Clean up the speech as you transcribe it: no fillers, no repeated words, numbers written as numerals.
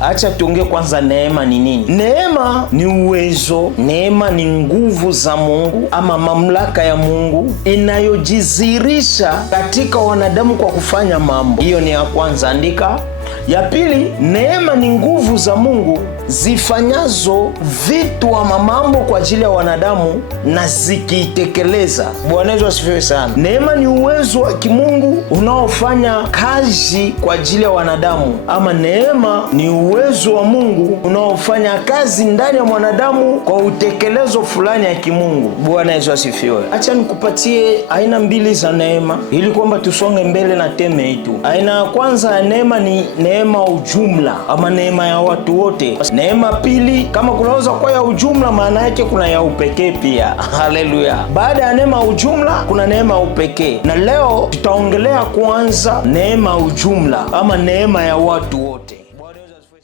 Acha tuongee kwanza neema ni nini. Neema ni uwezo, neema ni nguvu za Mungu ama mamlaka ya Mungu inayojizirisha katika wanadamu kwa kufanya mambo. Hiyo ni ya kwanza, andika. Ya pili, neema ni nguvu za Mungu zifanyazo vitu ama mambo kwa ajili ya wanadamu na zikiitekeleza. Bwana Yesu asifiwe sana. Neema ni uwezo wa kimungu unaofanya kazi kwa ajili ya wanadamu, ama neema ni uwezo wa Mungu unaofanya kazi ndani ya mwanadamu kwa utekelezo fulani ya kimungu. Bwana Yesu asifiwe. Acha nikupatie aina mbili za neema ili kwamba tusonge mbele na teme yetu. Aina ya kwanza ya neema ni neema ujumla ama neema ya watu wote. Neema pili, kama kunaweza kuwa ya ujumla, maana yake kuna ya upekee pia. Haleluya. Baada ya neema ujumla kuna neema upekee, na leo tutaongelea kwanza neema ujumla ama neema ya watu wote.